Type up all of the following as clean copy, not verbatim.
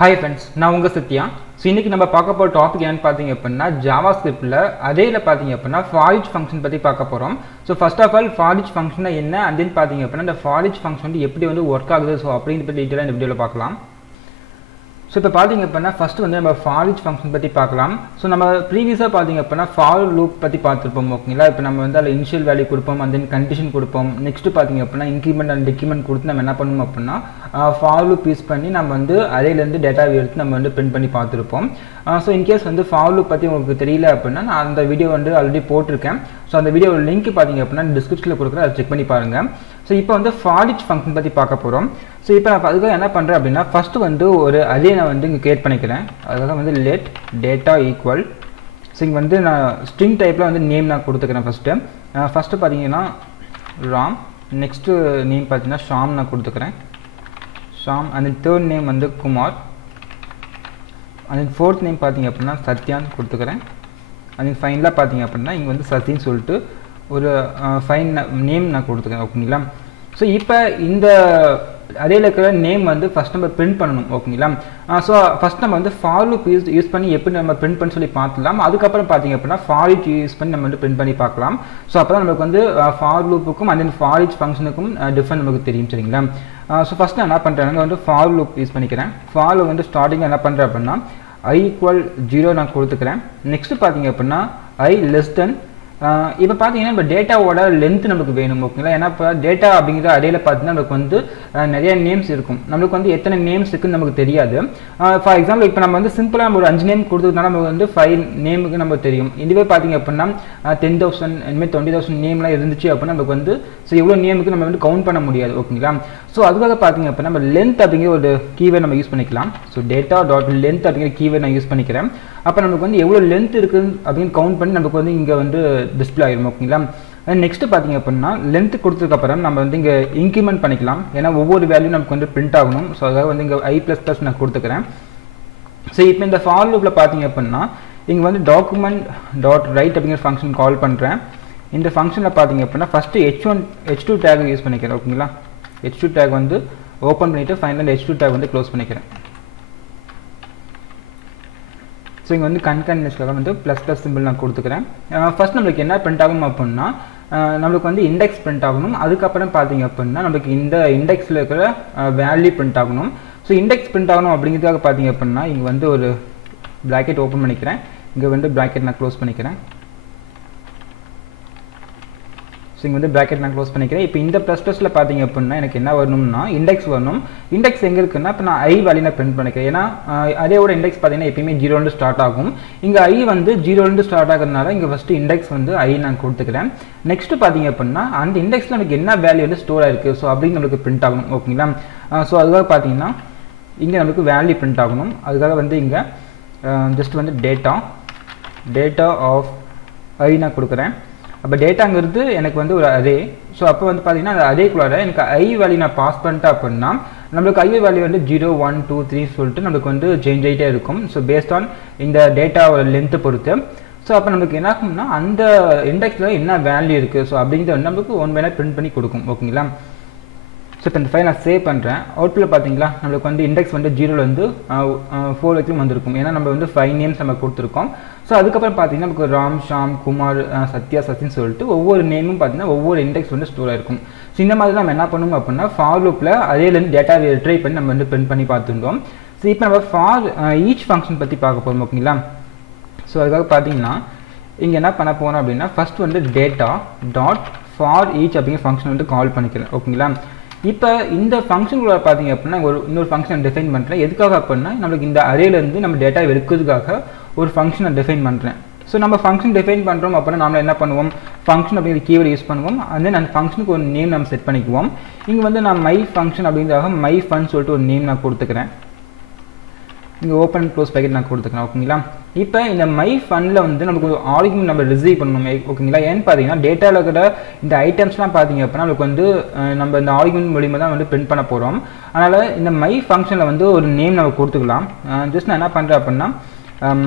Hi friends, நான் உங்க Sathya. So இன்னைக்கு நம்ம பார்க்க போற டாபிக் என்னன்னு பாத்தீங்க அப்படினா JavaScriptல அதேல பாத்தீங்க அப்படினா forEach function பத்தி பார்க்க போறோம். So first of all forEach function என்ன and then பாத்தீங்க அப்படினா இந்த forEach function வந்து எப்படி வந்து வர்க் ஆகுது சோ அப்படிங்கறத பத்தி டீடைலா இந்த வீடியோல பார்க்கலாம். So இப்போ பாத்தீங்க அப்படினா ஃபர்ஸ்ட் வந்து நம்ம forEach function பத்தி பார்க்கலாம். So நம்ம previously பாத்தீங்க அப்படினா for loop பத்தி பார்த்திருப்போம் ஓகேங்களா. இப்போ நம்ம வந்து அதுல initial value கொடுப்போம் and then condition கொடுப்போம். நெக்ஸ்ட் பாத்தீங்க அப்படினா increment and decrement கொடுத்து நம்ம என்ன பண்ணுவோம் அப்படினா for loop யூஸ் பண்ணி நம்ம வந்து அரேல இருந்து டேட்டாவை எடுத்து நம்ம வந்து பிரிண்ட் பண்ணி பார்த்திருப்போம். So in case வந்து for loop பத்தி உங்களுக்கு தெரியல அப்படினா நான் அந்த வீடியோ வந்து ஆல்ரெடி போட்டுருக்கேன். So அந்த வீடியோவோட லிங்க் பாத்தீங்க அப்படினா டிஸ்கிரிப்ஷன்ல கொடுக்கிறேன், அதை செக் பண்ணி பாருங்க. So இப்போ வந்து forEach function பத்தி பார்க்க போறோம். So இப்போ நான் அதுக்கு என்ன பண்றேன் அப்படினா ஃபர்ஸ்ட் வந்து ஒரு அரே நான் வந்து இங்க கிரியேட் பண்ணிக்கிறேன். அதுக்காக வந்து let data equal so இங்க வந்து நான் string டைப்ல வந்து நேம் நான் கொடுத்துக்கிறேன் ஃபர்ஸ்ட் பாத்தீங்கன்னா ram, நெக்ஸ்ட் நேம் பாத்தீங்கன்னா ஷாம் நான் கொடுத்துக்கிறேன் Sham, and then third name வந்து Kumar, and then fourth name பாத்தீங்க அப்படினா சத்யான் கொடுத்துக்கிறேன், and then ஃபைனலா பாத்தீங்க அப்படினா இங்க வந்து சத்தின்னு சொல்லிட்டு ஒரு ஃபைன் நேம் நான் கொடுத்துக்கிறேன் ஓகேங்களா. ஸோ இப்போ இந்த அரேல இருக்கிற நேம் வந்து ஃபர்ஸ்ட் நம்ம பிரிண்ட் பண்ணணும் ஓகேங்களா. ஸோ ஃபர்ஸ்ட் நம்ம வந்து for loop யூஸ் பண்ணி எப்படி நம்ம பிரிண்ட் பண்ண சொல்லி பார்த்துலாம். அதுக்கப்புறம் பார்த்தீங்க அப்படின்னா forEach யூஸ் பண்ணி நம்ம வந்து பிரிண்ட் பண்ணி பார்க்கலாம். ஸோ அப்போ தான் நமக்கு வந்து for loopக்கும் and then forEach ஃபங்க்ஷனுக்கும் டிஃபரெண்ட் நமக்கு தெரியும் சரிங்களா. ஸோ ஃபர்ஸ்ட் நான் என்ன பண்ணுறேன் வந்து for loop யூஸ் பண்ணிக்கிறேன். for loop வந்து ஸ்டார்டிங் என்ன பண்ணுறேன் அப்படின்னா i = 0 நான் கொடுத்துக்கிறேன். நெக்ஸ்ட் பார்த்தீங்க அப்படின்னா i less than இப்போ பார்த்தீங்கன்னா நம்ம டேட்டாவோட லென்த் நமக்கு வேணும் ஓகேங்களா. ஏன்னா இப்போ டேட்டா அப்படிங்கிற அரேல பார்த்தீங்கன்னா நமக்கு வந்து நிறைய நேம்ஸ் இருக்கும். நம்மளுக்கு வந்து எத்தனை நேம்ஸ் இருக்குன்னு நமக்கு தெரியாது. ஃபார் எக்ஸாம்பிள் இப்போ நம்ம வந்து சிம்பிளாக நம்ம ஒரு 5 நேம் கொடுத்துருக்கனால நமக்கு வந்து 5 நேமுக்கு நமக்கு தெரியும். இதுவே பார்த்தீங்க அப்படின்னா 10,000 இனிமேல் 20,000 நேம்லாம் இருந்துச்சு அப்படின்னா நமக்கு வந்து ஸோ எவ்வளோ நேமுக்கு நம்ம வந்து கவுண்ட் பண்ண முடியாது ஓகேங்களா. ஸோ அதுக்காக பார்த்தீங்க அப்படின்னா நம்ம லென்த் அப்படிங்கிற ஒரு கீவேர்ட் நம்ம யூஸ் பண்ணிக்கலாம். ஸோ data.length அப்படிங்கிற கீவேர்ட் நான் யூஸ் பண்ணிக்கிறேன். அப்போ நமக்கு வந்து எவ்வளோ லென்த் இருக்குது அப்படின்னு கவுண்ட் பண்ணி நமக்கு வந்து இங்கே வந்து டிஸ்பிளே ஆயிரும் ஓகேங்களா. நெக்ஸ்ட் பாத்தீங்க அப்படின்னா லென்த் கொடுத்ததுக்கு அப்புறம் நம்ம வந்து இங்க இன்கிரிமெண்ட் பண்ணிக்கலாம். ஏன்னா ஒவ்வொரு வேல்யூ நமக்கு வந்து பிரிண்ட் ஆகணும். ஸோ அதாவது வந்து இங்க i++ நான் கொடுத்துக்கிறேன். ஸோ இப்போ இந்த for loopல பாத்தீங்க அப்படின்னா இங்க வந்து document.write அப்படிங்கிற ஃபங்க்ஷன் கால் பண்றேன். இந்த ஃபங்க்ஷன்ல பாத்தீங்க அப்படின்னா ஃபர்ஸ்ட் h2 டேக் யூஸ் பண்ணிக்கிறேன் ஓகேங்களா. h2 டேக் வந்து ஓபன் பண்ணிட்டு ஃபைனலா h2 டேக் வந்து க்ளோஸ் பண்ணிக்கிறேன். ஸோ இங்கே வந்து கன்கன்ஸ்க்காக வந்து ++ சிம்பிள் நான் கொடுத்துக்கிறேன். ஃபர்ஸ்ட் நம்மளுக்கு என்ன பிரிண்ட் ஆகணும் அப்படின்னா நம்மளுக்கு வந்து இண்டெக்ஸ் பிரிண்ட் ஆகணும். அதுக்கப்புறம் பார்த்தீங்க அப்படின்னா நமக்கு இந்த இண்டெக்ஸில் இருக்கிற வேல்யூ பிரிண்ட் ஆகணும். ஸோ இண்டெக்ஸ் பிரிண்ட் ஆகணும் அப்படிங்கிறதுக்காக பார்த்தீங்க அப்படின்னா இங்கே வந்து ஒரு ப்ராக்கெட் ஓப்பன் பண்ணிக்கிறேன். இங்கே வந்து ப்ராக்கெட் நான் க்ளோஸ் பண்ணிக்கிறேன். ஸோ இங்கே வந்து ப்ராக்கெட் நான் க்ளோஸ் பண்ணிக்கிறேன். இப்போ இந்த ++ல பார்த்தீங்க அப்படின்னா எனக்கு என்ன வரணும்னா இண்டெக்ஸ் வரணும். இண்டெக்ஸ் எங்கே இருக்குன்னா இப்போ நான் i வேல்யூ நான் பிரிண்ட் பண்ணிக்கிறேன். ஏன்னா அதேவோட இண்டெக்ஸ் பார்த்தீங்கன்னா எப்பயுமே 0 ஸ்டார்ட் ஆகும். இங்கே i வந்து 0 ஸ்டார்ட் ஆகிறதுனால இங்கே ஃபர்ஸ்ட் இண்டெக்ஸ் வந்து i நான் கொடுத்துக்கிறேன். நெக்ஸ்ட் பார்த்தீங்க அப்படின்னா அந்த இண்டெக்ஸில் நமக்கு என்ன வேல்யூ வந்து ஸ்டோர் ஆயிருக்கு ஸோ அப்படின்னு நமக்கு பிரிண்ட் ஆகணும் ஓகேங்களா. ஸோ அதுக்காக பார்த்தீங்கன்னா இங்கே நமக்கு வேல்யூ பிரிண்ட் ஆகணும். அதுக்காக வந்து இங்கே ஜஸ்ட் வந்து டேட்டா ஆஃப் i நான் கொடுக்குறேன். அப்போ டேட்டாங்கிறது எனக்கு வந்து ஒரு அரே. ஸோ அப்போ வந்து பார்த்தீங்கன்னா அந்த அரேக்குள்ளார எனக்கு i வேல்யூ நான் பாஸ் பண்ணிட்டேன் அப்படின்னா நம்மளுக்கு i வேல்யூ வந்து 0 1 2 3 சொல்லிட்டு நமக்கு வந்து சேஞ்ச் ஆகிட்டே இருக்கும். ஸோ பேஸ்ட் ஆன் இந்த டேட்டாவோட லென்த்தை பொறுத்து. ஸோ அப்போ நமக்கு என்ன ஆகும்னா அந்த இண்டெக்ஸில் என்ன வேல்யூ இருக்குது ஸோ அப்படிங்கிறத வந்து நமக்கு ஒன் பை ஒன் பிரிண்ட் பண்ணி கொடுக்கும் ஓகேங்களா. ஸோ இப்போ இந்த ஃபைல் நான் சேவ் பண்ணுறேன். அவுட்புட்டில் பார்த்தீங்களா நம்மளுக்கு வந்து இண்டெக்ஸ் வந்து 0லேருந்து 4 வரைக்கும் வந்திருக்கும். ஏன்னா நம்ம வந்து 5 நேம்ஸ் நம்ம கொடுத்துருக்கோம். ஸோ அதுக்கப்புறம் பார்த்தீங்கன்னா நமக்கு ராம், ஷாம், குமார், சத்யா, சத்தின்னு சொல்லிட்டு ஒவ்வொரு நேமும் பார்த்தீங்கன்னா ஒவ்வொரு இண்டெக்ஸ் வந்து ஸ்டோர் ஆயிருக்கும். ஸோ இந்த மாதிரி நம்ம என்ன பண்ணுவோம் அப்படின்னா for loopல அதேலேருந்து டேட்டாவை ட்ரை பண்ணி நம்ம வந்து பிரிண்ட் பண்ணி பார்த்துருந்தோம். ஸோ இப்போ நம்ம forEach ஃபங்க்ஷன் பற்றி பார்க்க போகிறோம் ஓகேங்களா. ஸோ அதுக்காக பார்த்தீங்கன்னா இங்கே என்ன பண்ண போகிறோம் அப்படின்னா ஃபர்ஸ்ட் வந்து data.forEach அப்படிங்கிற ஃபங்க்ஷன் வந்து கால் பண்ணிக்கிறேன் ஓகேங்களா. இப்போ இந்த ஃபங்க்ஷனுக்குள்ள பார்த்தீங்க அப்படின்னா இன்னொரு ஃபங்க்ஷன் டிஃபைன் பண்ணுறேன். எதுக்காக அப்படின்னா நம்மளுக்கு இந்த அரேலேருந்து நம்ம டேட்டா எடுக்கிறதுக்காக ஒரு ஃபங்க்ஷனை டிஃபைன் பண்ணுறேன். ஸோ நம்ம ஃபங்க்ஷன் டிஃபைன் பண்ணுறோம் அப்படின்னா நம்ம என்ன பண்ணுவோம் ஃபங்க்ஷன் அப்படிங்கிற கீவேர்டு யூஸ் பண்ணுவோம். அண்ட் அந்த ஃபங்க்ஷனுக்கு ஒரு நேம் நம்ம செட் பண்ணிக்குவோம். இங்கே வந்து நான் மை ஃபங்க்ஷன் அப்படிங்கிறதாக மை ஃபன் சொல்லிட்டு ஒரு நேம் நான் கொடுத்துக்கிறேன். இங்கே ஓப்பன் க்ளோஸ் பேக்கெட் நான் கொடுத்துக்கிறேன் ஓகேங்களா. இப்போ இந்த மை ஃபன்ல வந்து நமக்கு ஒரு ஆர்குமெண்ட் நம்ம ரிசீவ் பண்ணணும் ஓகேங்களா. ஏன்னு பார்த்தீங்கன்னா டேட்டாவில் இருக்கிற இந்த ஐட்டம்ஸ்லாம் பார்த்தீங்க அப்படின்னா நமக்கு வந்து நம்ம இந்த ஆர்குமெண்ட் மூலியமாக தான் வந்து பிரிண்ட் பண்ண போகிறோம். அதனால் இந்த மை ஃபங்க்ஷனில் வந்து ஒரு நேம் நம்ம கொடுத்துக்கலாம். ஜஸ்ட் நான் என்ன பண்ணுறேன் அப்படின்னா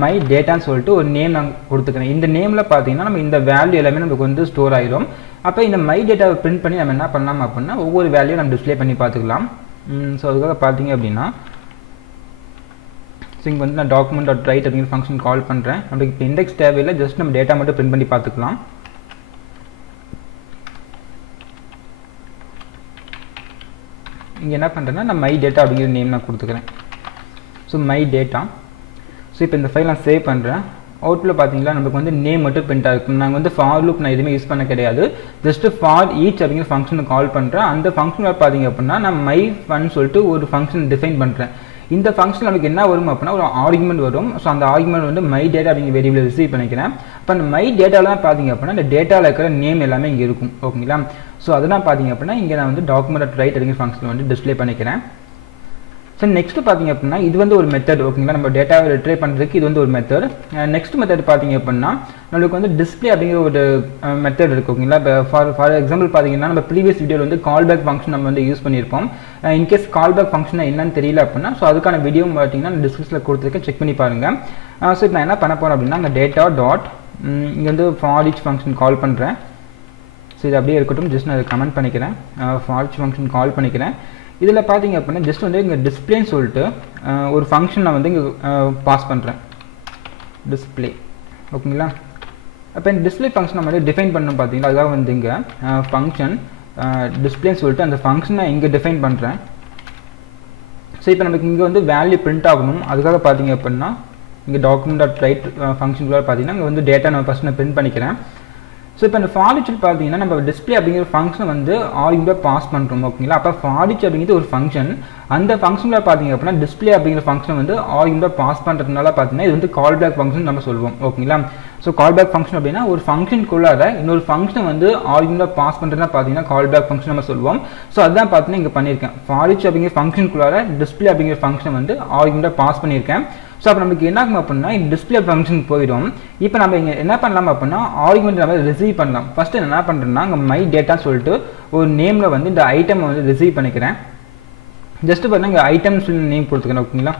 மை டேட்டான்னு சொல்லிட்டு ஒரு நேம் நான் கொடுத்துக்கிறேன். இந்த நேமில் பார்த்தீங்கன்னா நம்ம இந்த வேல்யூ எல்லாமே நமக்கு வந்து ஸ்டோர் ஆயிடும். அப்போ இந்த மை டேட்டாவை பிரிண்ட் பண்ணி நம்ம என்ன பண்ணலாம் அப்படின்னா ஒவ்வொரு வேல்யூ நம்ம டிஸ்பிளே பண்ணி பார்த்துக்கலாம். ஸோ அதுக்காக பார்த்தீங்க அப்படின்னா ஸோ இங்கே வந்து நான் document.write அப்படிங்கிற ஃபங்க்ஷன் கால் பண்ணுறேன். நம்மளுக்கு இப்போ இண்டெக்ஸ் தேவையில்லை, ஜஸ்ட் நம்ம டேட்டா மட்டும் பிரிண்ட் பண்ணி பார்த்துக்கலாம். இங்கே என்ன பண்ணுறேன்னா நான் மை டேட்டா அப்படிங்கிற நேம் நான் கொடுத்துக்கிறேன். So my data. ஸோ இப்போ இந்த ஃபைல் நான் சேவ் பண்ணுறேன். அவுட்டில் பார்த்தீங்களா நமக்கு வந்து நேம் மட்டும் பிரிண்ட் ஆகிருக்கும். நாங்கள் வந்து ஃபார் லூப் நான் எதுவுமே யூஸ் பண்ண கிடையாது, ஜஸ்ட் forEach அப்படிங்கிற ஃபங்க்ஷனை கால் பண்ணுறேன். அந்த ஃபங்க்ஷனில் பார்த்தீங்க அப்படின்னா நான் மை ஃபன் சொல்லிட்டு ஒரு ஃபங்க்ஷன் டிஃபைன் பண்ணுறேன். இந்த ஃபங்க்ஷன் நமக்கு என்ன வரும் அப்படின்னா ஒரு ஆர்குமெண்ட் வரும். ஸோ அந்த ஆர்குமெண்ட் வந்து மை டேட்டா அப்படிங்கிற வேரியபிள் ரிசீவ் பண்ணிக்கிறேன். அப்போ அந்த மை டேட்டாலாம் பார்த்தீங்க அப்படின்னா இந்த டேட்டாவில் இருக்கிற நேம் எல்லாமே இங்கே இருக்கும். ஓகேங்களா? ஸோ அதெல்லாம் பார்த்தீங்க அப்படின்னா இங்கே நான் வந்து document.write அப்படிங்கிற ஃபங்க்ஷன் வந்து டிஸ்பிளே பண்ணிக்கிறேன். ஸோ நெக்ஸ்ட் பார்த்தீங்க அப்படின்னா இது வந்து ஒரு மெத்தட். ஓகேங்களா? நம்ம டேட்டாவை ரிட்ரைவ் பண்ணுறதுக்கு இது வந்து ஒரு மெத்தட். நெக்ஸ்ட் மெத்தட் பார்த்தீங்க அப்படின்னா நம்மளுக்கு வந்து டிஸ்பிளே அப்படிங்கிற ஒரு மெத்தட் இருக்குது. ஓகேங்களா? இப்போ ஃபார் எக்ஸாம்பிள் பார்த்தீங்கன்னா நம்ம ப்ரீவியஸ் வீடியோவில் வந்து கால்பேக் ஃபங்க்ஷன் நம்ம வந்து யூஸ் பண்ணியிருப்போம். இன்கேஸ் கால்பேக் ஃபங்க்ஷன் என்னன்னு தெரியல அப்படின்னா ஸோ அதுக்கான வீடியோ பார்த்தீங்கன்னா டிஸ்கிரிப்ஷனில் கொடுத்துருக்கேன், செக் பண்ணி பாருங்கள். ஸோ இப்போ நான் என்ன பண்ண போகிறேன் அப்படின்னா அந்த டேட்டா டாட் இங்கே வந்து forEach ஃபங்க்ஷன் கால் பண்ணுறேன். ஸோ இது அப்படியே இருக்கட்டும், ஜஸ்ட் நான் அதை கமெண்ட் பண்ணிக்கிறேன். forEach ஃபங்க்ஷன் கால் பண்ணிக்கிறேன். இதில் பார்த்தீங்க அப்படின்னா ஜஸ்ட் வந்து இங்கே டிஸ்பிளேன்னு சொல்லிட்டு ஒரு ஃபங்க்ஷன் நான் வந்து இங்கே பாஸ் பண்ணுறேன், டிஸ்பிளே. ஓகேங்களா? அப்போ இந்த டிஸ்பிளே ஃபங்க்ஷன் நம்ம வந்து டிஃபைன் பண்ணணும் பார்த்தீங்களா, அதுக்காக வந்து இங்கே ஃபங்க்ஷன் டிஸ்பிளேன்னு சொல்லிட்டு அந்த ஃபங்க்ஷனை இங்கே டிஃபைன் பண்ணுறேன். ஸோ இப்போ நமக்கு இங்கே வந்து வேல்யூ பிரிண்ட் ஆகணும். அதுக்காக பார்த்தீங்க அப்படின்னா இங்கே document.write ஃபங்க்ஷனுக்குள்ள பார்த்தீங்கன்னா இங்கே வந்து டேட்டா நான் ஃபஸ்ட் நான் பிரிண்ட் பண்ணிக்கிறேன். ஸோ இப்போ இந்த forEach பார்த்தீங்கன்னா நம்ம டிஸ்பிளே அப்படிங்கிற ஃபங்க்ஷன் வந்து ஆர்குமெண்ட்டாக பாஸ் பண்ணுறோம். ஓகேங்களா? அப்போ forEach அப்படிங்கிறது ஒரு ஃபங்க்ஷன். அந்த ஃபங்க்ஷனில் பார்த்தீங்க அப்படின்னா டிஸ்பிளே அப்படிங்கிற ஃபங்க்ஷன் வந்து ஆர்குமெண்ட்டாக பாஸ் பண்ணுறதுனால பார்த்தீங்கன்னா இது வந்து கால்பேக் ஃபங்க்ஷன் நம்ம சொல்லுவோம். ஓகேங்களா? ஸோ கால்பேக் ஃபங்க்ஷன் அப்படின்னா ஒரு ஃபங்க்ஷனுக்குள்ளார இன்னொரு ஃபங்க்ஷன் வந்து ஆர்குமெண்ட்டாக பாஸ் பண்ணுறதுனா பார்த்தீங்கன்னா கால்பேக் ஃபங்க்ஷன் நம்ம சொல்லுவோம். ஸோ அதுதான் பார்த்தீங்கன்னா இங்கே பண்ணியிருக்கேன். forEach அப்படிங்கிற ஃபங்க்ஷனுக்குள்ளார டிஸ்பிளே அப்படிங்கிற ஃபங்க்ஷன் வந்து ஆர்குமெண்ட்டாக பாஸ் பண்ணியிருக்கேன். ஸோ அப்போ நமக்கு என்ன ஆகும் அப்படின்னா இந்த டிஸ்பிளே ஃபங்க்ஷன் போயிடும். இப்போ நம்ம இங்கே என்ன பண்ணலாம் அப்படின்னா ஆர்குமெண்ட் நம்ம ரிசீவ் பண்ணலாம். ஃபஸ்ட்டு என்ன பண்ணுறேன்னா இங்கே மை டேட்டான்னு சொல்லிட்டு ஒரு நேமில் வந்து இந்த ஐட்டம் வந்து ரிசீவ் பண்ணிக்கிறேன். ஜஸ்ட் பார்த்தீங்கன்னா இங்கே ஐட்டம்ஸ் நேம் கொடுத்துக்கிறேன். ஓகேங்களா?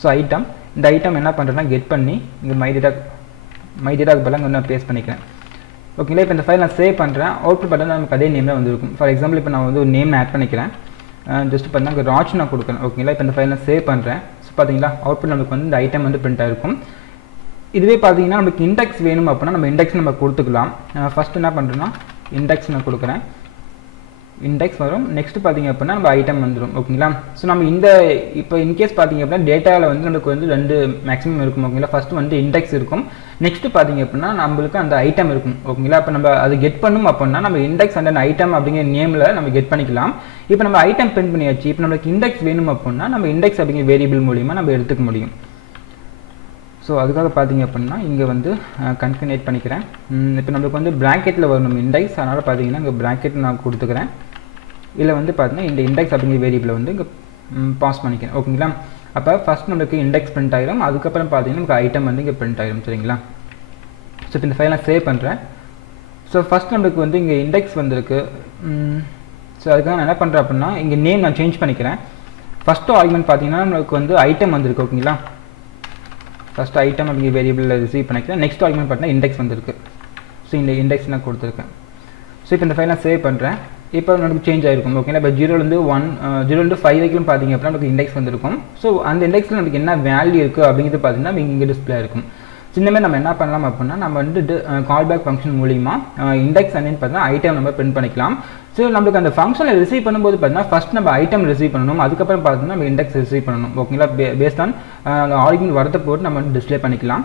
ஸோ ஐட்டம், இந்த ஐட்டம் என்ன பண்ணுறேன்னா கெட் பண்ணி இங்கே மை டேட்டாக்கு பதிலாக இங்கே நான் பேஸ்ட் பண்ணிக்கிறேன். ஓகேங்களா? இப்போ இந்த ஃபைல் நான் சேவ் பண்ணுறேன். அவுட்புட் பார்த்தா நமக்கு அதே நேமில் வந்துருக்கும். ஃபார் எக்ஸாம்பிள் இப்போ நான் வந்து ஒரு நேம் ஆட் பண்ணிக்கிறேன். ஜஸ்ட் பார்த்தீங்கன்னா இங்கே ராஜ் நான் கொடுக்குறேன். ஓகேங்களா? இப்போ இந்த ஃபைல் நான் சேவ் பண்ணுறேன். ஸோ பார்த்தீங்களா அவுட்புட் நமக்கு வந்து இந்த ஐட்டம் வந்து பிரிண்ட் ஆகிருக்கும். இதுவே பார்த்தீங்கன்னா நமக்கு இண்டெக்ஸ் வேணும் அப்படின்னா நம்ம இண்டெக்ஸ் நம்ம கொடுத்துக்கலாம். ஃபஸ்ட்டு என்ன பண்ணுறேன்னா இண்டெக்ஸ் நான் கொடுக்குறேன், இண்டெக்ஸ் வரும். நெக்ஸ்ட் பார்த்தீங்க அப்படின்னா நம்ம ஐட்டம் வந்துடும். ஓகேங்களா? ஸோ நம்ம இந்த இப்போ இன்கேஸ் பார்த்தீங்க அப்படின்னா டேட்டாவில் வந்து நமக்கு வந்து 2 மேக்ஸிமம் இருக்கும். ஓகேங்களா? ஃபஸ்ட்டு வந்து இண்டெக்ஸ் இருக்கும், நெக்ஸ்ட் பார்த்தீங்க அப்படின்னா நம்மளுக்கு அந்த ஐட்டம் இருக்கும். ஓகேங்களா? இப்போ நம்ம அது கெட் பண்ணும் அப்படின்னா நம்ம இண்டெக்ஸ் அண்ட் ஐட்டம் அப்படிங்கிற நேமில் நம்ம கெட் பண்ணிக்கலாம். இப்போ நம்ம ஐட்டம் பிரிண்ட் பண்ணியாச்சு. இப்போ நம்மளுக்கு இண்டெக்ஸ் வேணும் அப்படின்னா நம்ம இண்டெக்ஸ் அப்படிங்கிற வேரியபிள் மூலிமா நம்ம எடுத்துக்க முடியும். ஸோ அதுக்காக பார்த்தீங்க அப்படின்னா இங்கே வந்து கன்கனேட் பண்ணிக்கிறேன். இப்போ நம்மளுக்கு வந்து ப்ராக்கெட்டில் வரணும் இண்டெக்ஸ், அதனால் பார்த்தீங்கன்னா இங்கே ப்ராக்கெட் நான் கொடுத்துக்கிறேன். இதில் வந்து பார்த்தீங்கன்னா இந்த இண்டெக்ஸ் அப்படிங்கிற வேரியபிளை வந்து இங்கே பாஸ் பண்ணிக்கிறேன். ஓகேங்களா? அப்போ ஃபஸ்ட் நம்மளுக்கு இண்டெக்ஸ் பிரிண்ட் ஆகிடும், அதுக்கப்புறம் பார்த்தீங்கன்னா நமக்கு ஐட்டம் வந்து இங்கே பிரிண்ட் ஆகிடும். சரிங்களா? ஸோ இப்போ இந்த ஃபைலை சேவ் பண்ணுறேன். ஸோ ஃபஸ்ட் நம்மளுக்கு வந்து இங்கே இண்டெக்ஸ் வந்திருக்கு. ஸோ அதுக்காக நான் என்ன பண்ணுறேன் அப்படின்னா இங்கே நேம் நான் சேஞ்ச் பண்ணிக்கிறேன். ஃபஸ்ட்டு ஆர்குமெண்ட் பார்த்தீங்கன்னா நம்மளுக்கு வந்து ஐட்டம் வந்திருக்கு. ஓகேங்களா? ஃபஸ்ட்டு ஐட்டம் அப்படிங்கிற வேரியபிளில் ரிசீவ் பண்ணிக்கிறேன். நெக்ஸ்ட் ஆர்குமெண்ட் பார்த்தீங்கன்னா இண்டெக்ஸ் வந்திருக்கு. ஸோ இந்த இண்டெக்ஸ் நான் கொடுத்துருக்கேன். ஸோ இப்போ இந்த ஃபைல் நான் சேவ் பண்ணுறேன். இப்போ நமக்கு சேஞ்ச் ஆகிருக்கும். ஓகேங்களா? இப்போ 0 to 5 வரைக்கும் பார்த்தீங்க அப்படின்னா நமக்கு இண்டெக்ஸ் வந்திருக்கும். ஸோ அந்த இண்டெக்ஸில் நமக்கு என்ன வேல்யூ இருக்குது அப்படிங்கிறது பார்த்தீங்கன்னா இங்கே டிஸ்பிளே இருக்கும். சின்னமே நம்ம என்ன பண்ணலாம் அப்படின்னா நம்ம வந்து கால்பேக் ஃபங்க்ஷன் மூலிமா இண்டெக்ஸ் அண்ட் பார்த்தீங்கன்னா ஐட்டம் நம்ம பிரிண்ட் பண்ணிக்கலாம். ஸோ நம்மளுக்கு அந்த ஃபங்க்ஷனை ரிசீவ் பண்ணும்போது பார்த்தீங்கன்னா ஃபஸ்ட் நம்ம ஐட்டம் ரிசீவ் பண்ணணும், அதுக்கப்புறம் பார்த்தீங்கன்னா நம்ம இண்டெக்ஸ் ரிசீவ் பண்ணணும். ஓகேங்களா? பேஸ்ட் ஆன் ஆர்குமெண்ட் வரதை போட்டு நம்ம வந்து டிஸ்பிளே பண்ணிக்கலாம்.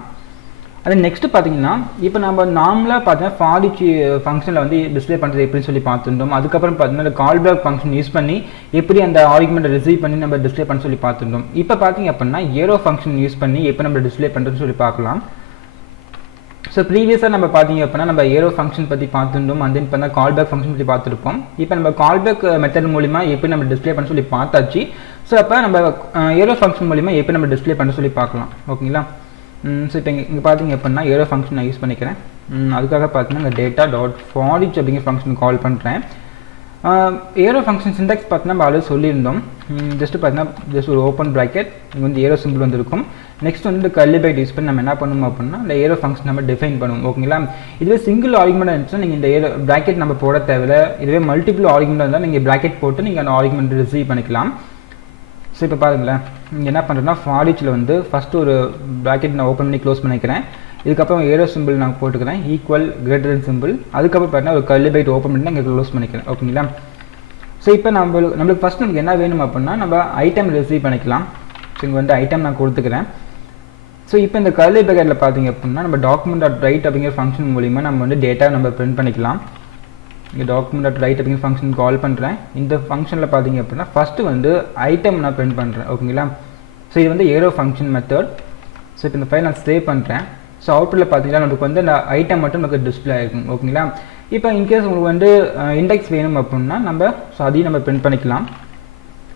அது நெக்ஸ்ட் பார்த்தீங்கன்னா இப்போ நம்ம நார்மலாக பார்த்தீங்கன்னா forEach ஃபங்க்ஷனில் வந்து டிஸ்பிளே பண்ணுறது எப்படின்னு சொல்லி பார்த்துட்டோம். அதுக்கப்புறம் பார்த்தீங்கன்னா கால்பேக் ஃபங்க்ஷன் யூஸ் பண்ணி எப்படி அந்த ஆர்குமெண்ட்டை ரிசீவ் பண்ணி நம்ம டிஸ்பிளே பண்ண சொல்லி பார்த்துட்டோம். இப்போ பார்த்தீங்க அப்படின்னா ஏரோ ஃபங்க்ஷன் யூஸ் பண்ணி எப்போ நம்ம டிஸ்பிளே பண்ணுறதுன்னு சொல்லி பார்க்கலாம். ஸோ ப்ரீவியஸாக நம்ம பார்த்தீங்க அப்படின்னா நம்ம ஏரோ ஃபங்க்ஷன் பற்றி பார்த்துட்டோம், அண்ட் தென் பார்த்தா கால்பேக் ஃபங்க்ஷன் பற்றி பார்த்துருப்போம். இப்போ நம்ம கால்பேக் மெத்தட் மூலிமா எப்படி நம்ம டிஸ்பிளே பண்ண சொல்லி பார்த்தாச்சு. ஸோ அப்போ நம்ம ஏரோ ஃபங்க்ஷன் மூலிமா எப்படி நம்ம டிஸ்பிளே பண்ண சொல்லி பார்க்கலாம். ஓகேங்களா? ஸோ இப்போ இங்கே பார்த்தீங்க அப்படின்னா ஏரோ ஃபங்க்ஷன் நான் யூஸ் பண்ணிக்கிறேன். அதுக்காக பார்த்தீங்கன்னா இந்த டேட்டா டாட் forEach அப்படிங்கிற ஃபங்க்ஷன் கால் பண்ணுறேன். ஏரோ ஃபங்க்ஷன் சின்டாக்ஸ் பார்த்தீங்கன்னா நம்ம ஆல்ரெடி சொல்லியிருந்தோம். ஜஸ்ட் பார்த்தீங்கன்னா ஜஸ்ட் ஒரு ஓப்பன் ப்ராக்கெட், இங்கே வந்து ஏரோ சிம்பிள் வந்துருக்கும். நெக்ஸ்ட் வந்து இந்த கர்லி பிராக்கெட் யூஸ் பண்ணி நம்ம என்ன பண்ணுவோம் அப்படின்னா இந்த ஏரோ ஃபங்க்ஷன் நம்ம டிஃபைன் பண்ணுவோம். ஓகேங்களா? இதுவே சிங்கிள் ஆர்குமெண்ட் இருந்துச்சுன்னா நீங்கள் இந்த ஏரோ ப்ராக்கெட் நம்ம போட தேவையில்லை. இதுவே மல்டிபிள் ஆர்குமெண்ட் இருந்தால் நீங்கள் ப்ராக்கெட் போட்டு நீங்கள் அந்த ஆர்குமெண்ட் ரிசீவ் பண்ணிக்கலாம். ஸோ இப்போ பாருங்களேன், இங்கே என்ன பண்ணுறேன்னா forEachல வந்து ஃபஸ்ட்டு ஒரு ப்ராக்கெட் நான் ஓப்பன் பண்ணி க்ளோஸ் பண்ணிக்கிறேன். இதுக்கப்புறம் ஏரோ சிம்பிள் நான் போட்டுக்கிறேன், ஈக்குவல் கிரேட்டர் தென் சிம்பிள். அதுக்கப்புறம் பார்த்தீங்கன்னா ஒரு கர்லி பைட் ஓப்பன் பண்ணி இங்கே க்ளோஸ் பண்ணிக்கிறேன். ஓகேங்களா? ஸோ இப்போ நம்மளுக்கு ஃபஸ்ட் நமக்கு என்ன வேணும் அப்படின்னா நம்ம ஐட்டம் ரிசீவ் பண்ணிக்கலாம். ஸோ இங்கே வந்து ஐட்டம் நான் கொடுத்துக்கிறேன். ஸோ இப்போ இந்த கர்லி ப்ராக்கெட்டில் பார்த்தீங்க அப்படின்னா நம்ம document.write அப்படிங்கிற ஃபங்க்ஷன் மூலிமா நம்ம வந்து டேட்டா நம்ம பிரிண்ட் பண்ணிக்கலாம். இங்கே document.write அப்படிங்கிற ஃபங்க்ஷன் கால் பண்ணுறேன். இந்த ஃபங்க்ஷனில் பார்த்தீங்க அப்படின்னா ஃபஸ்ட்டு வந்து ஐட்டம் நான் பிரிண்ட் பண்ணுறேன். ஓகேங்களா? ஸோ இது வந்து ஏரோ ஃபங்க்ஷன் மெத்தட். ஸோ இப்போ இந்த ஃபைல் நான் சேவ் பண்ணுறேன். ஸோ அவுட்புட்டில் பார்த்தீங்கன்னா நமக்கு வந்து அந்த ஐட்டம் மட்டும் நமக்கு டிஸ்பிளே ஆகிருக்கும். ஓகேங்களா? இப்போ இன்கேஸ் உங்களுக்கு வந்து இண்டெக்ஸ் வேணும் அப்படின்னா நம்ம ஸோ அதையும் நம்ம பிரிண்ட் பண்ணிக்கலாம்.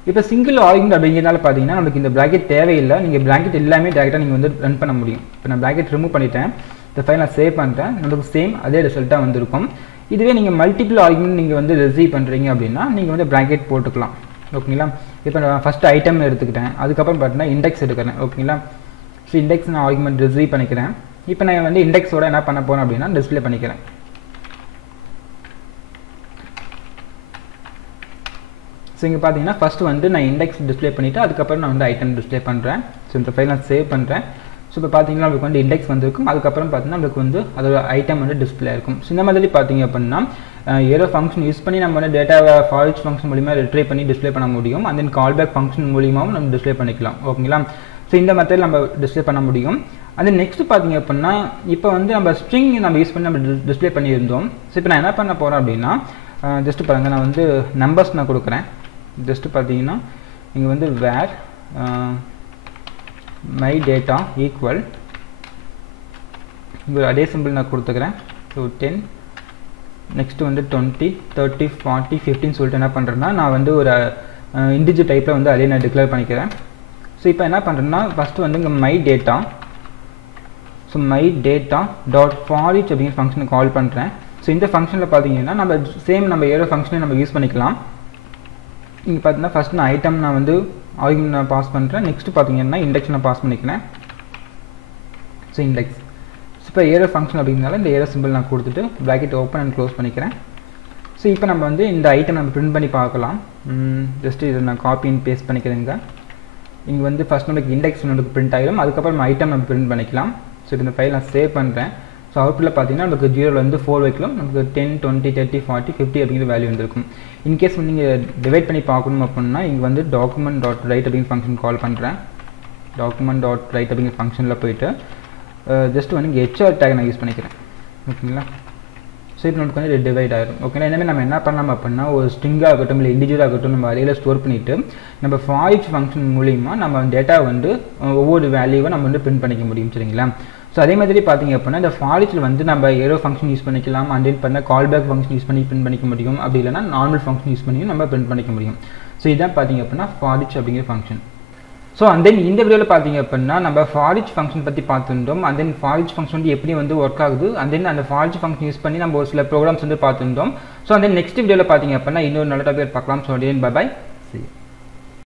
இப்போ சிங்கிள் ஆர்குமெண்ட் அப்படிங்கிறனால பார்த்தீங்கன்னா நமக்கு இந்த ப்ராக்கெட் தேவையில்லை. நீங்கள் ப்ராக்கெட் எல்லாமே டேரெக்டாக நீங்கள் வந்து ரன் பண்ண முடியும். இப்போ நான் ப்ராக்கெட் ரிமூவ் பண்ணிட்டேன். இந்த ஃபைல் நான் சேவ் பண்ணுறேன். நமக்கு சேம் அதே ரிசல்ட்டாக வந்திருக்கும். இதுவே நீங்கள் மல்டிபிள் ஆர்குமெண்ட் நீங்கள் வந்து ரிசீவ் பண்ணுறீங்க அப்படின்னா நீங்கள் வந்து ப்ராக்கெட் போட்டுக்கலாம். ஓகேங்களா? இப்போ நான் ஃபஸ்ட்டு ஐட்டம் எடுத்துக்கிட்டேன். அதுக்கப்புறம் பார்த்தீங்கன்னா இண்டெக்ஸ் எடுக்கிறேன். ஓகேங்களா? ஸோ இண்டெக்ஸ் நான் ஆர்குமெண்ட் ரிசீவ் பண்ணிக்கிறேன். இப்போ நான் வந்து இண்டெக்ஸோட என்ன பண்ண போகிறேன் அப்படின்னா டிஸ்பிளே பண்ணிக்கிறேன். ஸோ இங்கே பார்த்தீங்கன்னா ஃபஸ்ட்டு வந்து நான் இண்டெக்ஸ் டிஸ்பிளே பண்ணிவிட்டு அதுக்கப்புறம் நான் வந்து ஐட்டம் டிஸ்பிளே பண்ணுறேன். ஸோ இந்த ஃபைல் நான் சேவ் பண்ணுறேன். ஸோ இப்போ பார்த்தீங்கன்னா நமக்கு வந்து இண்டெக்ஸ் வந்திருக்கும். அதுக்கப்புறம் பார்த்தீங்கன்னா நமக்கு வந்து அதோட ஐட்டம் வந்து டிஸ்பிளே இருக்கும். ஸோ இந்த மாதிரி பார்த்தீங்க அப்படின்னா ஏரோ ஃபங்க்ஷன் யூஸ் பண்ணி நம்ம வந்து டேட்டாவை forEach ஃபங்க்ஷன் மூலிமா ரிட்ரைவ் பண்ணி டிஸ்பிளே பண்ண முடியும். அண்ட் தென் கால்பேக் ஃபங்க்ஷன் மூலியமாகவும் நம்ம டிஸ்பிளே பண்ணிக்கலாம். ஓகேங்களா? ஸோ இந்த மெத்தட் நம்ம டிஸ்பிளே பண்ண முடியும். அது நெக்ஸ்ட் பார்த்தீங்க அப்படின்னா இப்போ வந்து நம்ம ஸ்ட்ரிங் நம்ம யூஸ் பண்ணி நம்ம டிஸ்பிளே பண்ணியிருந்தோம். ஸோ இப்போ நான் என்ன பண்ண போகிறேன் அப்படின்னா ஜஸ்ட்டு பாருங்கள், நான் வந்து நம்பர்ஸ் நான் கொடுக்குறேன். ஜஸ்ட்டு பார்த்தீங்கன்னா இங்கே வந்து வேர் மை டேட்டா ஈக்குவல் இங்கே அதே சிம்பிள் நான் கொடுத்துக்கிறேன். ஸோ 10 நெக்ஸ்ட்டு வந்து 20 30 40 15 சொல்லிட்டு என்ன பண்ணுறேன்னா நான் வந்து ஒரு இன்டிஜர் டைப்பில் வந்து அதே நான் டிக்ளேர் பண்ணிக்கிறேன். ஸோ இப்போ என்ன பண்ணுறேன்னா ஃபஸ்ட்டு வந்து இங்கே my data so my data dot forEach அப்படிங்கிற ஃபங்க்ஷனை கால் பண்ணுறேன். ஸோ இந்த ஃபங்க்ஷனில் பார்த்தீங்கன்னா நம்ம சேம் நம்ம ஏரோ ஃபங்க்ஷனை நம்ம யூஸ் பண்ணிக்கலாம். இங்கே பார்த்தீங்கன்னா ஃபஸ்ட் நான் ஐட்டம் நான் வந்து ஆர்குமெண்ட் நான் பாஸ் பண்ணுறேன். நெக்ஸ்ட்டு பார்த்தீங்கன்னா இண்டெக்ஸ் நான் பாஸ் பண்ணிக்கிறேன். ஸோ இண்டெக்ஸ் இப்போ ஏரோ ஃபங்க்ஷன் அப்படிங்கிறனால இந்த ஏரோ சிம்பிள் நான் கொடுத்துட்டு ப்ராக்கெட் ஓப்பன் அண்ட் க்ளோஸ் பண்ணிக்கிறேன். ஸோ இப்போ நம்ம வந்து இந்த ஐட்டம் நம்ம பிரிண்ட் பண்ணி பார்க்கலாம். ஜஸ்ட்டு இதை நான் காப்பி அண்ட் பேஸ்ட் பண்ணிக்கிறேங்க. இங்கே வந்து ஃபஸ்ட் நமக்கு இண்டெக்ஸ் நமக்கு பிரிண்ட் ஆகிடும். அதுக்கப்புறம் நம்ம ஐட்டம் நம்ம பிரிண்ட் பண்ணிக்கலாம். ஸோ இப்போ இந்த ஃபைல் நான் சேவ் பண்ணுறேன். ஸோ அவுட்புட்டில் பார்த்தீங்கன்னா நமக்கு 0லேருந்து 4 வைக்கலாம். நமக்கு 10 20 30 40 50 அப்படிங்கிற வேல்யூ வந்துருக்கும். இன்கேஸ் வந்து நீங்கள் டிவைட் பண்ணி பார்க்கணும் அப்படின்னா இங்கே வந்து document.write அப்படிங்கிற ஃபங்க்ஷன் கால் பண்ணுறேன். document.write அப்படிங்கிற ஃபங்க்ஷனில் போயிட்டு ஜஸ்ட் வந்து இங்கே HR டேக் நான் யூஸ் பண்ணிக்கிறேன். ஓகேங்களா? ஸோ இப்போ நமக்கு வந்து டிவைட் ஆகிடும். ஓகேங்களா? இனிமேல் நம்ம என்ன பண்ணலாம் அப்படின்னா ஒரு ஸ்ட்ரிங்காக ஆகட்டும் இல்லை இண்டிஜுவலாக ஆகட்டும் நம்ம அறையில் ஸ்டோர் பண்ணிவிட்டு நம்ம forEach ஃபங்க்ஷன் மூலிமா நம்ம டேட்டா வந்து ஒவ்வொரு வேல்யூவை நம்ம வந்து பிரிண்ட் பண்ணிக்க முடியும். சரிங்களா? ஸோ அதே மாதிரி பார்த்தீங்க அப்படின்னா இந்த forEachல வந்து நம்ம ஏரோ ஃபங்க்ஷன் யூஸ் பண்ணிக்கலாம். அண்ட் தென் பண்ண கால்பேக் ஃபங்க்ஷன் யூஸ் பண்ணி பிரிண்ட் பண்ணிக்க முடியும். அப்படி இல்லைனா நார்மல் ஃபங்க்ஷன் யூஸ் பண்ணியும் நம்ம பிரிண்ட் பண்ணிக்க முடியும். ஸோ இதான் பார்த்தீங்க அப்படின்னா forEach அப்படிங்கிற ஃபங்க்ஷன். ஸோ அண்ட் தென் இந்த வீடியோவில் பார்த்தீங்க அப்படின்னா நம்ம forEach ஃபங்க்ஷன் பற்றி பார்த்துருந்தோம். அண்ட் தென் forEach ஃபங்க்ஷன் வந்து எப்படி வந்து ஒர்க் ஆகுது, அண்ட் தென் அந்த forEach ஃபங்க்ஷன் யூஸ் பண்ணி நம்ம ஒரு சில ப்ரோக்ராம்ஸ் வந்து பார்த்துருந்தோம். ஸோ அந்த நெக்ஸ்ட் வீடியோவில் பார்த்தீங்க அப்படின்னா இன்னொரு நல்ல டாபிக் பார்க்கலாம். So by.